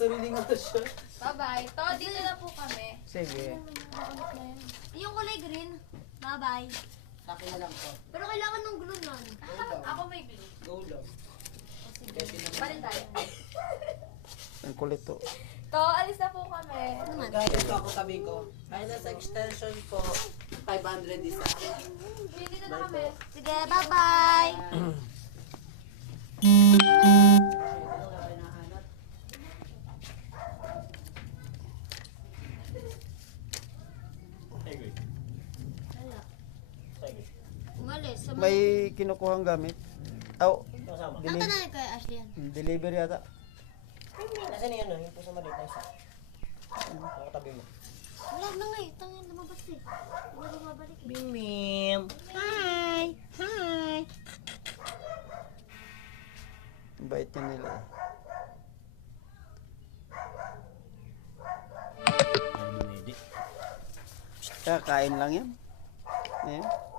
Nagsariling nga siya. Bye-bye. To, dito na po kami. Sige. Yung kulay green. Bye-bye. Sa akin na lang po. Pero kailangan ng glue nun. Ako may glue. Go lang. Parin tayo. Ang kulit to. To, alis na po kami. Kahit ito ako tabi ko. Ay, nasa extension po. 500 isa. Dito na kami. Sige, bye-bye. Umalis. May kinukuhang gamit. Oh, Nakita na kay Ashley yan. delivery yata. Nasaan yun? Yung po sa maliit na isa. Nakatabi mo. Wala na nga eh. Tangin lumabas eh. Wala bumabalik eh. Bimim. Hi! Hi! Ang bait niya nila. Kakain lang yan. Ayan.